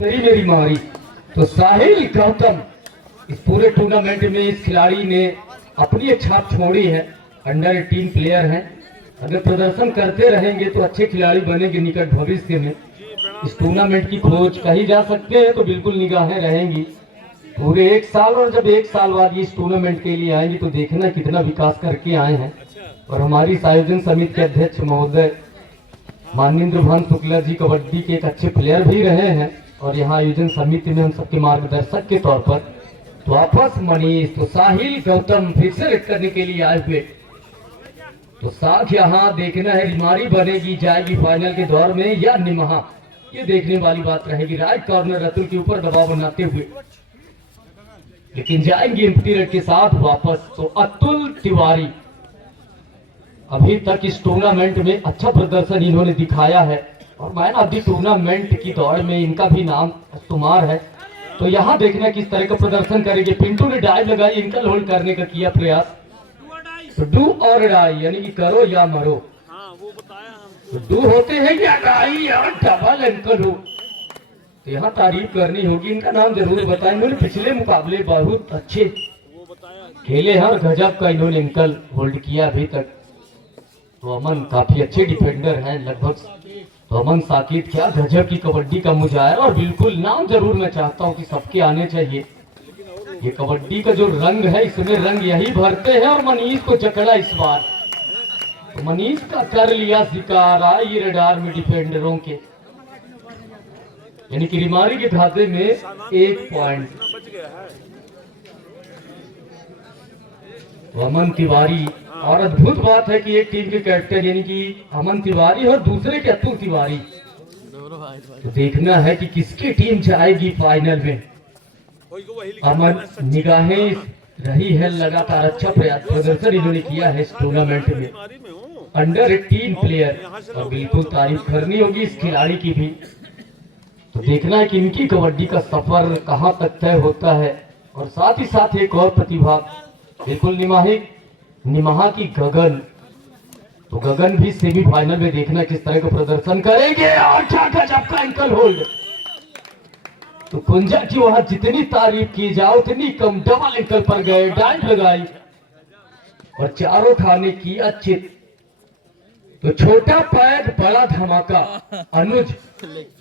मेरी मारी। तो साहिल गौतम इस पूरे टूर्नामेंट में इस खिलाड़ी ने अपनी एक छाप छोड़ी है। अंडर 18 प्लेयर हैं। अगर प्रदर्शन करते रहेंगे तो अच्छे खिलाड़ी बनेंगे निकट भविष्य में। इस टूर्नामेंट की खोज कहीं जा सकते हैं तो बिल्कुल निगाहें रहेंगी पूरे एक साल, और जब एक साल बाद इस टूर्नामेंट के लिए आएंगे तो देखना कितना विकास करके आए हैं। और हमारी आयोजन समिति के अध्यक्ष महोदय माननीय भान शुक्ला जी कबड्डी के एक अच्छे प्लेयर भी रहे हैं और यहाँ आयोजन समिति में हम सबके मार्गदर्शक के तौर पर। तो वापस मनीष, तो साहिल गौतम फिर से रेड करने के लिए आए हुए। तो साथ यहाँ देखना है रिमारी बनेगी, जाएगी फाइनल के दौर में या निमहा, ये देखने वाली बात रहेगी। राइट कॉर्नर रतुल के ऊपर दबाव बनाते हुए, लेकिन जाएंगे एम्प्टी रेड के साथ वापस। तो अतुल तिवारी अभी तक इस टूर्नामेंट में अच्छा प्रदर्शन इन्होंने दिखाया है और मैन ऑफ द टूर्नामेंट की दौड़ में इनका भी नाम शुमार है। तो यहाँ देखना किस तरह का प्रदर्शन करेंगे। पिंटू ने डाइव लगाई, इनकल होल्ड करने का किया प्रयास। तो डू और डाई यानी कि करो या मरो। तो डू होते हैं या डाई या डबल एंकल हो। तो यहाँ तारीफ करनी होगी, इनका नाम जरूर बताएं। इन्होंने पिछले मुकाबले बहुत अच्छे खेले हैं और गजब का इन्होंने एंकल होल्ड किया अभी तक। तो अमन काफी अच्छे डिफेंडर हैं लगभग। तो अमन साकिब क्या गजब की कबड्डी का मुजाहिरा, और बिल्कुल नाम जरूर मैं चाहता हूं कि सबके आने चाहिए। ये कबड्डी का जो रंग है इसमें रंग यही भरते हैं और मनीष को जकड़ा इस बार। तो मनीष का कर लिया शिकार आई रडार में डिफेंडरों के, यानी कि रिमारी के खाते में 1 पॉइंट। अमन तिवारी, और अद्भुत बात है कि एक टीम के कैप्टन यानी कि अमन तिवारी और दूसरे के अतुल तिवारी। तो देखना है कि किसकी टीम जाएगी फाइनल में। अमन निगाहें रही है लगातार, अच्छा प्रदर्शन इन्होंने किया है इस टूर्नामेंट में। अंडर 18 प्लेयर, और बिल्कुल तारीफ करनी होगी इस खिलाड़ी की भी। तो देखना है कि इनकी कबड्डी का सफर कहां तक तय होता है। और साथ ही साथ एक और प्रतिभा बिल्कुल निमहा की गगन। तो गगन भी सेमीफाइनल में देखना किस तरह का प्रदर्शन करेंगे। और गजब का एंकल होल्ड। तो कुंजा की वहां जितनी तारीफ की जाए उतनी कम, डबल एंकल पर गए, डाइव लगाई और चारों खाने की अच्छी। तो छोटा पैर बड़ा धमाका। अनुज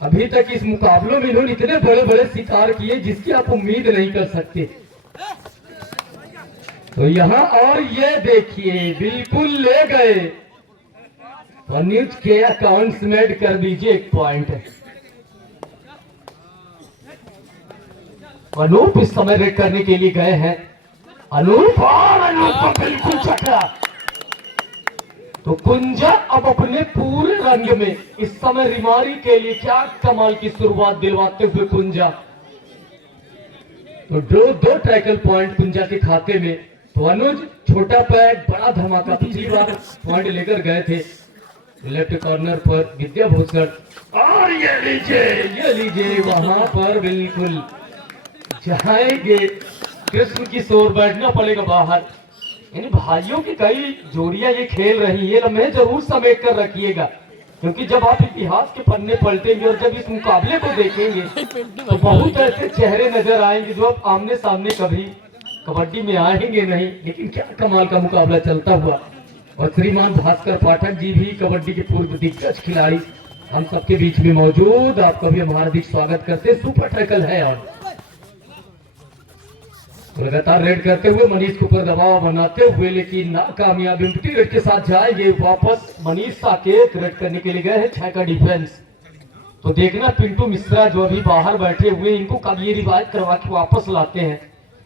अभी तक इस मुकाबलों में इन्होंने इतने बड़े बड़े शिकार किए जिसकी आप उम्मीद नहीं कर सकते। तो यहाँ और ये देखिए बिल्कुल ले गए। अनुज के अकाउंट्स में ऐड कर दीजिए 1 पॉइंट। अनूप इस समय रेड करने के लिए गए हैं। अनूप, और अनूप को बिल्कुल चकरा। तो कुंजा अब अपने पूरे रंग में इस समय रिमारी के लिए क्या कमाल की शुरुआत दिलवाते हुए कुंजा। तो दो टैकल पॉइंट कुंजा के खाते में। तो अनुज छोटा पैक बड़ा धमाका, पिछली बार पॉइंट लेकर गए थे। लेफ्ट कॉर्नर पर विद्याभूषण, और ये लीजिए वहां पर बिल्कुल जाएंगे। कृष्ण किशोर बैठना पड़ेगा बाहर। यानी भाइयों की कई जोड़ियां ये खेल रही है, लम्हे जरूर समेट कर रखिएगा, क्योंकि जब आप इतिहास के पन्ने पलटेंगे और जब इस मुकाबले को देखेंगे तो बहुत ऐसे चेहरे नजर आएंगे जो आप आमने सामने कभी कबड्डी में आएंगे नहीं। लेकिन क्या कमाल का मुकाबला चलता हुआ। और श्रीमान भास्कर पाठक जी भी कबड्डी के पूर्व दिग्गज खिलाड़ी हम सबके बीच में मौजूद, आपका भी हम हार्दिक स्वागत करते। सुपर टैकल है और लगातार रेड करते हुए मनीष के ऊपर दबाव बनाते हुए, लेकिन नाकामयाब। एम्प्टी रेड के साथ जाएंगे वापस। मनीष साकेत रेड करने के लिए गए हैं 6 का डिफेंस। तो देखना पिंटू मिश्रा जो अभी बाहर बैठे हुए, इनको कब ये रिवाइज करवा के वापस लाते हैं।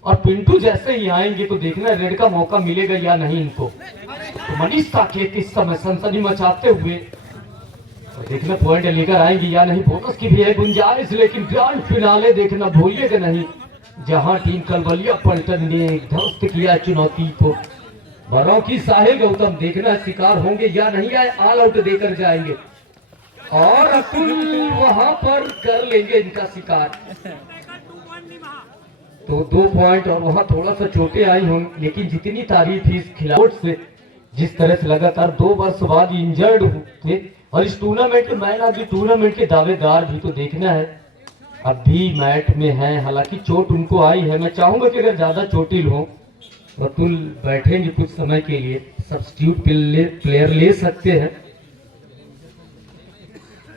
और पिंटू जैसे ही आएंगे तो देखना रेड का मौका मिलेगा या नहीं इनको। तो मनीष साकेत इस समय सनसनी मचाते हुए, तो देखना पॉइंट लेकर आएंगे या नहीं। बोनस की भी है गुंजाइश, लेकिन ग्रैंड फिनाले देखना भूलिएगा नहीं, जहां टीम कलबलिया पलटन ने ध्वस्त किया चुनौती को। बड़ों की साहिल गौतम देखना शिकार होंगे या नहीं, आए ऑल आउट देकर जाएंगे। और अतुल वहां पर कर लेंगे इनका शिकार। तो 2 पॉइंट, और वहां थोड़ा सा चोटें आई होंगी, लेकिन जितनी तारीफ इस खिलाड़ी से, जिस तरह से लगातार 2 वर्ष बाद इंजर्ड थे और इस टूर्नामेंट के मैन ऑफ द टूर्नामेंट के दावेदार भी। तो देखना है अब भी मैट में हैं, हालांकि चोट उनको आई है। मैं चाहूंगा कि अगर ज्यादा चोटिल हो अतुल बैठेंगे कुछ समय के लिए, सब्स्टिट्यूट प्लेयर ले सकते हैं,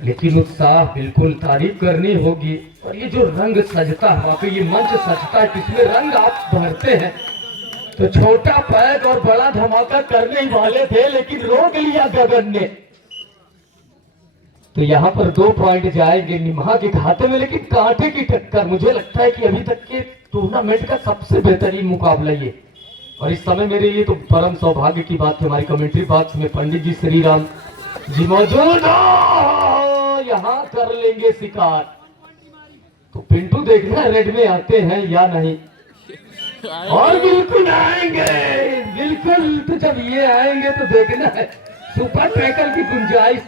लेकिन उत्साह बिल्कुल तारीफ करनी होगी। और ये जो रंग सजता है, वाकई ये मंच सजता है, किसमें रंग आप भरते हैं। तो छोटा पैग और बड़ा धमाका करने ही वाले थे, लेकिन रोक लिया गगन ने। तो यहाँ पर 2 पॉइंट जाएंगे निमहा के खाते में, लेकिन कांटे की टक्कर। मुझे लगता है कि अभी तक के टूर्नामेंट का सबसे बेहतरीन मुकाबला ये। और इस समय मेरे लिए तो परम सौभाग्य की बात है, हमारी कमेंट्री बॉक्स में पंडित जी श्री राम जी मौजूद हो, यहाँ कर लेंगे शिकार। तो पिंटू देखना रेड में आते हैं या नहीं। और बिल्कुल आएंगे, बिल्कुल। तो जब ये आएंगे तो देखना है सुपर ट्रैकर की गुंजाइश।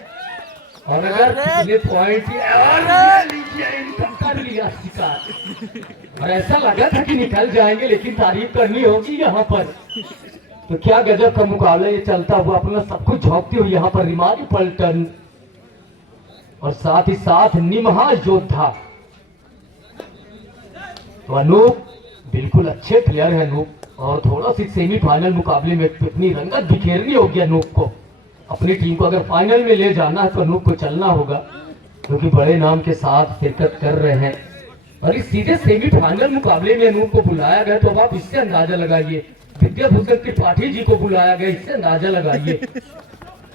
और अगर पिछले पॉइंट कर लिया शिकार, और ऐसा लगा था कि निकल जाएंगे, लेकिन तारीफ करनी होगी यहाँ पर। तो क्या गजब का मुकाबला ये चलता हुआ, अपना सब कुछ झोंकती हुई यहाँ पर रिमारी पलटन और साथ ही साथ निमहा योद्धा। तो अनूप बिल्कुल अच्छे प्लेयर है अनूप, और थोड़ा सी सेमीफाइनल मुकाबले में अपनी रंगत बिखेरनी होगी अनूप को। अपनी टीम को अगर फाइनल में ले जाना है तो अनूप को चलना होगा, क्योंकि बड़े नाम के साथ शिरकत कर रहे हैं। और इस सीधे सेमीफाइनल मुकाबले में अनूप को बुलाया गया, तो अब आप इससे अंदाजा लगाइए। विद्याभूषण त्रिपाठी जी को बुलाया गया, इससे अंदाजा लगाइए।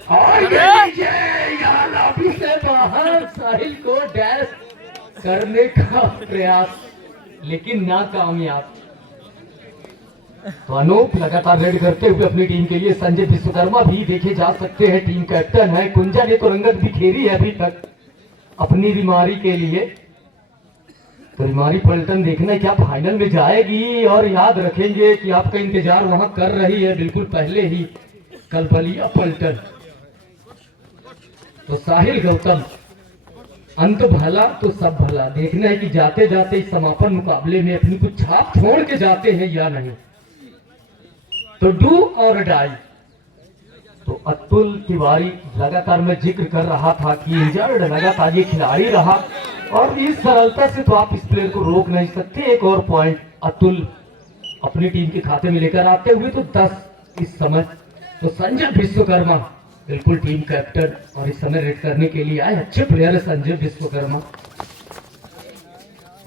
और लॉबी से बाहर साहिल को डैश करने का प्रयास, लेकिन नाकामयाब। तो अनूप लगातार रेड करते हुए अपनी टीम के लिए। संजय विश्वकर्मा भी देखे जा सकते हैं, टीम कैप्टन है। कुंजा ने तो रंगत बिखेरी है अभी तक अपनी रिमारी के लिए। तो रिमारी पलटन देखना है क्या फाइनल में जाएगी। और याद रखेंगे कि आपका इंतजार वहां कर रही है बिल्कुल पहले ही कलबलिया पलटन। तो साहिल गौतम, अंत भला तो सब भला। देखना है कि जाते जाते इस समापन मुकाबले में अपनी कुछ छाप छोड़ के जाते हैं या नहीं। तो डू और डाई। तो अतुल तिवारी लगातार मैं जिक्र कर रहा था कि इंजर्ड लगातार ये खिलाड़ी रहा, और इस सरलता से तो आप इस प्लेयर को रोक नहीं सकते। एक और पॉइंट अतुल अपनी टीम के खाते में लेकर आते हुए तो 10 इस समय। तो संजय विश्वकर्मा बिल्कुल टीम कैप्टन, और इस समय रेड करने के लिए आए। अच्छे प्लेयर है संजय विश्वकर्मा,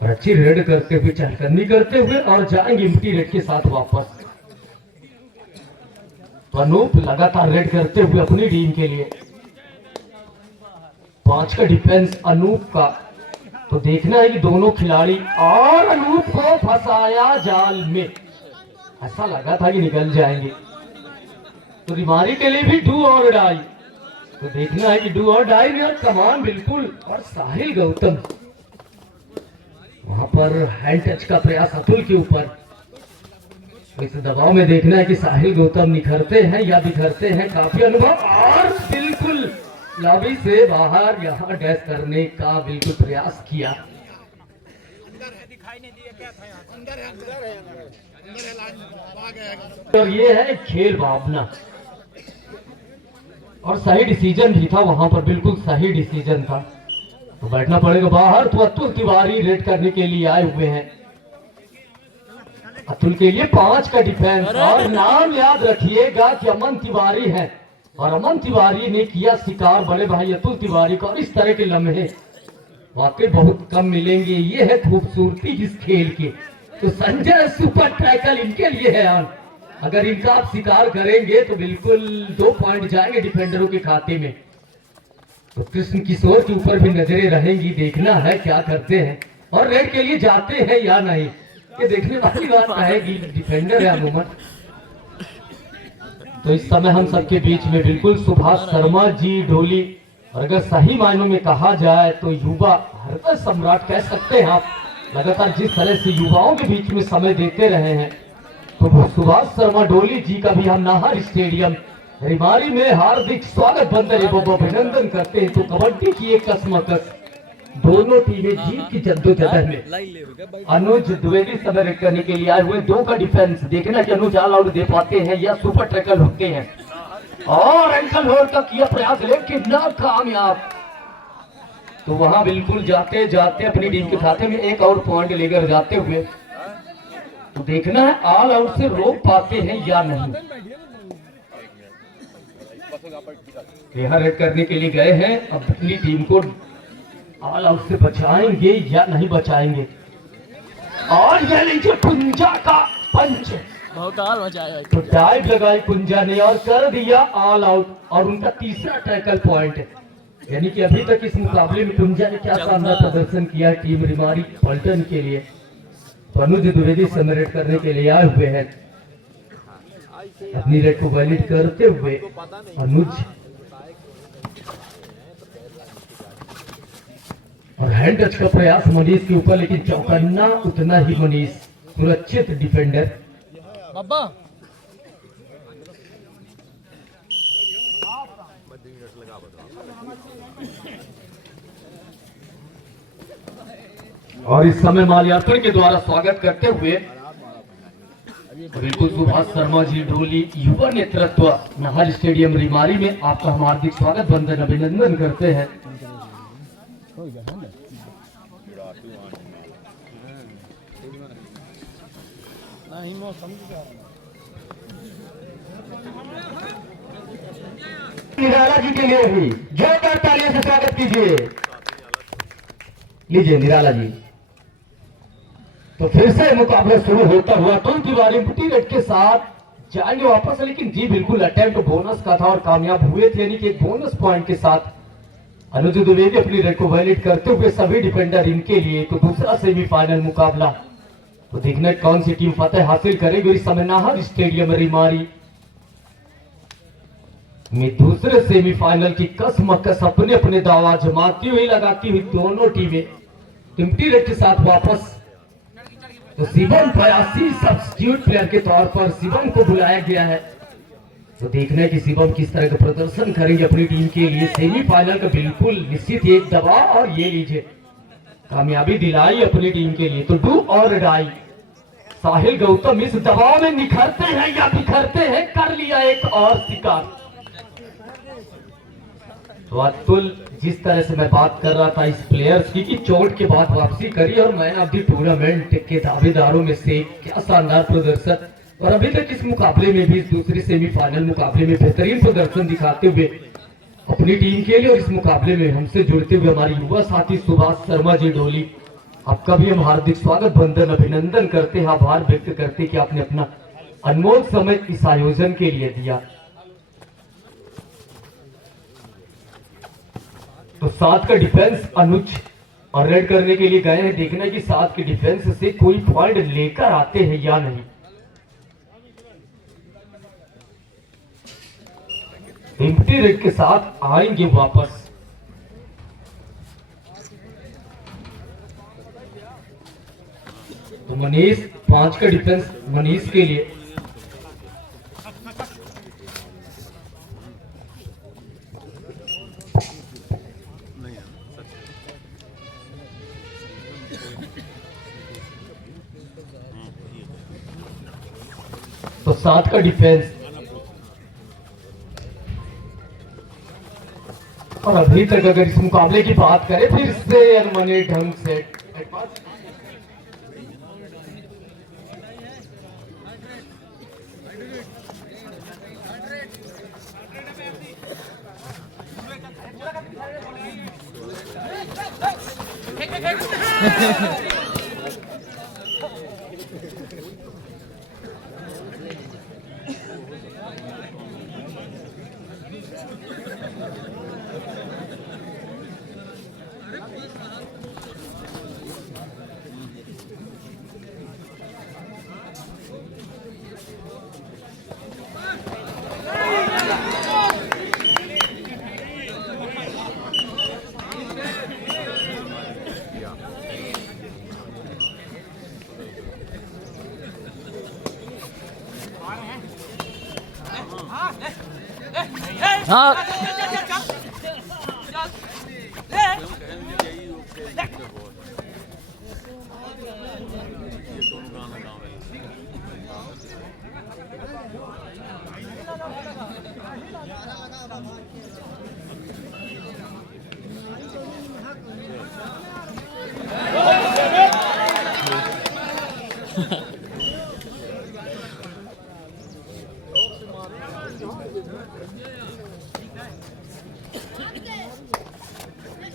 और अच्छी रेड करते हुए चहलकदमी करते हुए और जाएंगे एम्प्टी रेड के साथ वापस। तो अनूप लगातार रेड करते हुए अपनी टीम के लिए। 5 का डिफेंस अनूप का। तो देखना है कि दोनों खिलाड़ी, और अनूप को फंसाया जाल में। ऐसा लगा था कि निकल जाएंगे। तो रिमारी के लिए भी डू और डाई। तो देखना है कि डू और डाई में और कमान बिल्कुल। और साहिल गौतम वहां पर हैंड टच का प्रयास अतुल के ऊपर। तो इस दबाव में देखना है कि साहिल गौतम निखरते हैं या बिखरते हैं। काफी अनुभव, और बिल्कुल लॉबी से बाहर यहाँ डैश करने का बिल्कुल प्रयास किया। और ये है खेल भावना, और सही डिसीजन भी था वहां पर, बिल्कुल सही डिसीजन था। तो बैठना पड़ेगा बाहर। तो अतुल तिवारी रेड करने के लिए आए हुए हैं। अतुल के लिए 5 का डिफेंस, और नाम याद रखिएगा कि अमन तिवारी है, और अमन तिवारी ने किया शिकार बड़े भाई अतुल तिवारी का। और इस तरह के लम्हे वाकई बहुत कम मिलेंगे। ये है खूबसूरती इस खेल की। तो संजय सुपर टैकल इनके लिए है यार। अगर इनका आप शिकार करेंगे तो बिल्कुल 2 पॉइंट जाएंगे डिफेंडरों के खाते में। तो कृष्ण किशोर के ऊपर भी नजरें रहेंगी, देखना है क्या करते हैं, और रेड के लिए जाते हैं या नहीं, ये देखने वाली बात रहेगी। डिफेंडर है अमूमन। तो इस समय हम सबके बीच में बिल्कुल सुभाष शर्मा जी ढोली, और अगर सही मायनों में कहा जाए तो युवा हृदय सम्राट कह सकते हैं आप। लगातार जिस तरह से युवाओं के बीच में समय देते रहे हैं, तो सुभाष शर्मा ढोली जी का भी हम नाहर स्टेडियम रिमारी में हार्दिक स्वागत बंदर एवं अभिनंदन करते हैं। तो कबड्डी की एक कसमकस, दोनों टीमें जीत की जद्दोजहद में। अनुज द्विवेदी समय रेड करने के लिए आए हुए। 2 का डिफेंस, देखना कि अनुज ऑल आउट दे पाते हैं या सुपर टैकल होते हैं। और एंकल होल्ड का किया प्रयास, लेकिन नाकामयाब। तो वहां बिल्कुल जाते जाते अपनी टीम के खाते में एक और पॉइंट लेकर जाते हुए तो देखना है ऑल आउट से रोक पाते हैं या नहीं। यहाँ रेड करने के लिए गए हैं, अब अपनी टीम को ऑल आउट से बचाएंगे या नहीं बचाएंगे। और ये लीजिए कुंजा का पंच, तो डाइव लगाई कुंजा ने और कर दिया ऑल आउट और उनका तीसरा टैकल पॉइंट। यानी कि अभी तक इस मुकाबले में कुंजा ने क्या शानदार प्रदर्शन किया टीम रिमारी पलटन के लिए। तो अनुज द्विवेदी समय रेड करने के लिए आए हुए हैं, अपनी रेड को वैलिड करते हुए अनुज और हैंड टच का प्रयास मनीष के ऊपर, लेकिन चौकन्ना उतना ही मनीष सुरक्षित डिफेंडर। और इस समय माल्यार्पण के द्वारा स्वागत करते हुए बिल्कुल सुभाष शर्मा जी ढोली युवा नेतृत्व नाहर स्टेडियम रिमारी में आपका हम हार्दिक स्वागत वंदन अभिनंदन करते हैं। निराला जी के लिए भी जोरदार तालियों से स्वागत कीजिए। लीजिए निराला जी। तो फिर से मुकाबला शुरू होता हुआ तो उनकी बारी एम्प्टी रेड के साथ जाएंगे वापस, लेकिन जी बिल्कुल अटेम्प्ट बोनस का था और कामयाब हुए थे, यानी कि एक बोनस पॉइंट के साथ अनुज द्विवेदी अपनी रेड को वैलिड करते हुए सभी डिफेंडर इनके लिए। तो दूसरा सेमीफाइनल मुकाबला तो देखना कौन सी टीम फतेह हासिल करेगी। इस समय नाहर स्टेडियम रिमारी में दूसरे सेमीफाइनल की कसमकस अपने अपने दाव आजमाती हुई लगाती हुई दोनों टीमें एम्प्टी रेड के साथ वापस। तो शिवम 82 सब्स्टिट्यूट प्लेयर के तौर पर शिवम को बुलाया गया है। तो देखना है कि शिवम किस तरह का प्रदर्शन करेंगे अपनी टीम के लिए। सेमीफाइनल का बिल्कुल निश्चित एक दबाव और ये लीजिए कामयाबी दिलाई अपनी टीम के लिए। तो डू और डाई साहिल गौतम इस दबाव में निखरते हैं या बिखरते हैं, कर लिया एक और शिकार। तो अतुल जिस तरह से मैं बात कर रहा था इस प्लेयर्स की कि चोट के बाद वापसी करी और मैन ऑफ द टूर्नामेंट के दावेदारों में से क्या शानदार प्रदर्शन। और अभी तक इस मुकाबले में भी इस दूसरे सेमीफाइनल मुकाबले में बेहतरीन प्रदर्शन दिखाते हुए अपनी टीम के लिए। और इस मुकाबले में हमसे जुड़ते हुए हमारे युवा साथी सुभाष शर्मा जी ढोली, आपका भी हम हार्दिक स्वागत वंदन अभिनंदन करते हैं, आभार व्यक्त करते कि आपने अपना अनमोल समय इस आयोजन के लिए दिया। तो 7 का डिफेंस अनुज और रेड करने के लिए गए हैं, देखना है कि 7 के डिफेंस से कोई पॉइंट लेकर आते हैं या नहीं। एम्प्टी रेड के साथ आएंगे वापस। तो मनीष 5 का डिफेंस मनीष के लिए। तो 7 का डिफेंस और अभी तक अगर इस मुकाबले की बात करें फिर से अनमने ढंग से हाँ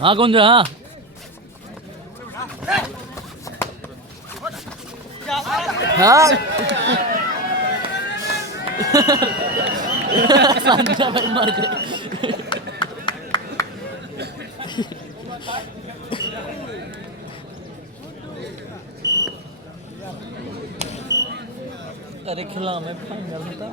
हाँ कौन जा हाँ संजय भाई मर गए। अरे खिला में फाइनल था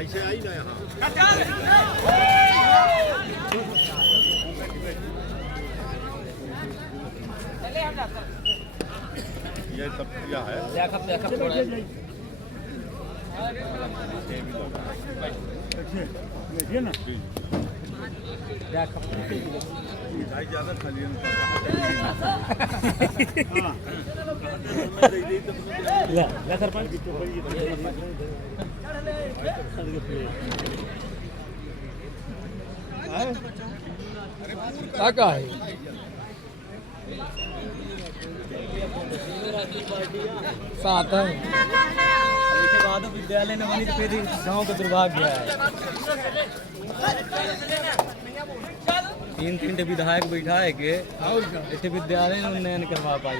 ऐसे आई ना यहाँ ये सब क्या है मिठाई ज्यादा खा लिया सरपंच का है साथ है उसके बाद विद्यालय में बनी तो फिर गांव का दुर्भाग्य है। 3 विधायक बैठा है के इसे विद्यालय में उन्नयन करवा पाई।